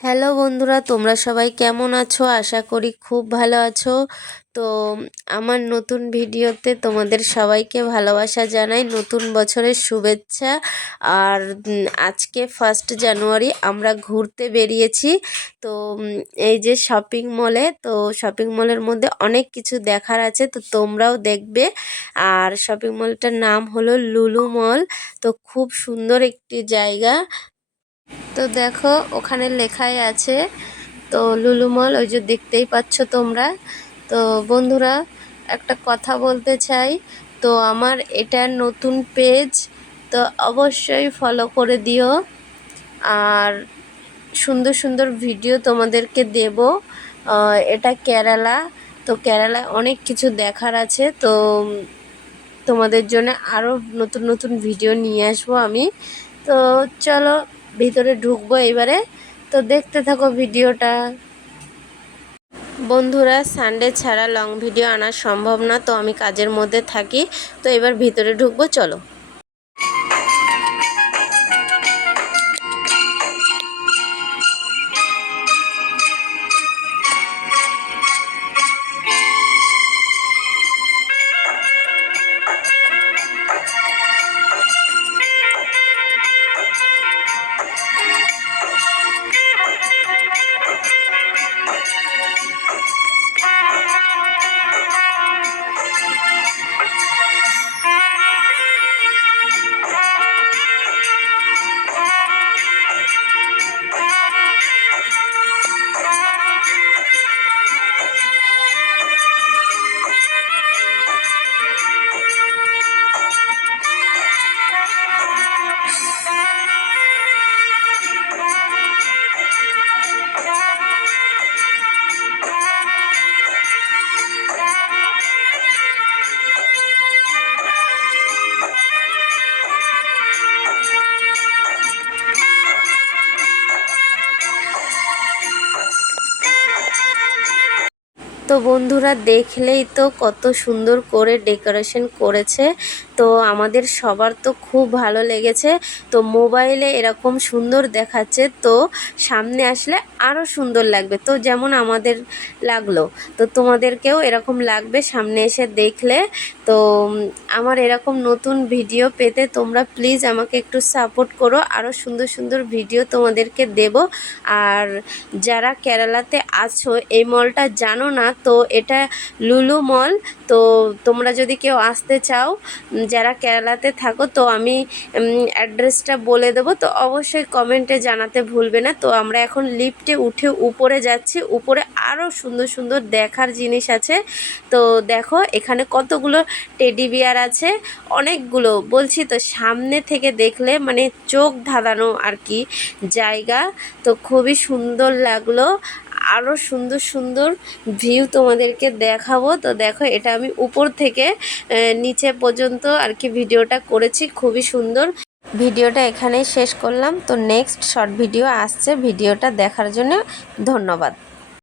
Hello বন্ধুরা, তোমরা সবাই কেমন আছো? আশা করি খুব ভালো আছো। তো আমার নতুন ভিডিওতে তোমাদের সবাইকে ভালোবাসা জানাই, নতুন বছরের শুভেচ্ছা। আর আজকে 1 জানুয়ারি আমরা ঘুরতে বেরিয়েছি। তো এই যে শপিং মলে, তো শপিং মলের মধ্যে অনেক কিছু দেখার আছে, তো তোমরাও দেখবে। আর শপিং মলটার নাম হলো লুলু মল। তো খুব সুন্দর একটি জায়গা। তো দেখো ওখানে লেখাই আছে তো লুলু মল, ওই যে দেখতেই পাচ্ছ তোমরা। তো বন্ধুরা, একটা কথা বলতে চাই, তো আমার এটা নতুন পেজ, তো অবশ্যই ফলো করে দিও। আর সুন্দর সুন্দর ভিডিও তোমাদেরকে দেব। এটা কেরালা, তো কেরালায় অনেক কিছু দেখার আছে। তো তোমাদের জন্য আরও নতুন নতুন ভিডিও নিয়ে আসবো আমি। তো চলো ভিতরে ঢুকবো এবারে, তো দেখতে থাকো ভিডিওটা। বন্ধুরা, সানডে ছাড়া লং ভিডিও আনা সম্ভব না, তো আমি কাজের মধ্যে থাকি। তো এবার ভিতরে ঢুকবো, চলো। তো বন্ধুরা, দেখলেই তো কত সুন্দর করে ডেকোরেশন করেছে। তো আমাদের সবার তো খুব ভালো লেগেছে। তো মোবাইলে এরকম সুন্দর দেখাচ্ছে, তো সামনে আসলে আরও সুন্দর লাগবে। তো যেমন আমাদের লাগলো, তো তোমাদেরকেও এরকম লাগবে সামনে এসে দেখলে। তো আমার এরকম নতুন ভিডিও পেতে তোমরা প্লিজ আমাকে একটু সাপোর্ট করো, আরও সুন্দর সুন্দর ভিডিও তোমাদেরকে দেব। আর যারা কেরালাতে আছো, এই মলটা জানো না, তো এটা লুলু মল। তো তোমরা যদি কেউ আসতে চাও, যারা কেরালাতে থাকো, তো আমি অ্যাড্রেসটা বলে দেবো, তো অবশ্যই কমেন্টে জানাতে ভুলবে না। তো আমরা এখন লিফটে উঠে উপরে যাচ্ছি। উপরে আরও সুন্দর সুন্দর দেখার জিনিস আছে। তো দেখো এখানে কতগুলো টেডি বিয়ার আছে, অনেকগুলো। বলছি তো, সামনে থেকে দেখলে মানে চোখ ধাঁধানো আর কি জায়গা। তো খুবই সুন্দর লাগলো। আরও সুন্দর সুন্দর ভিউ তোমাদেরকে দেখাবো। তো দেখো, এটা আমি উপর থেকে নিচে পর্যন্ত আর কি ভিডিওটা করেছি, খুবই সুন্দর। ভিডিওটা এখানেই শেষ করলাম। তো নেক্সট শর্ট ভিডিও আসছে, ভিডিওটা দেখার জন্য ধন্যবাদ।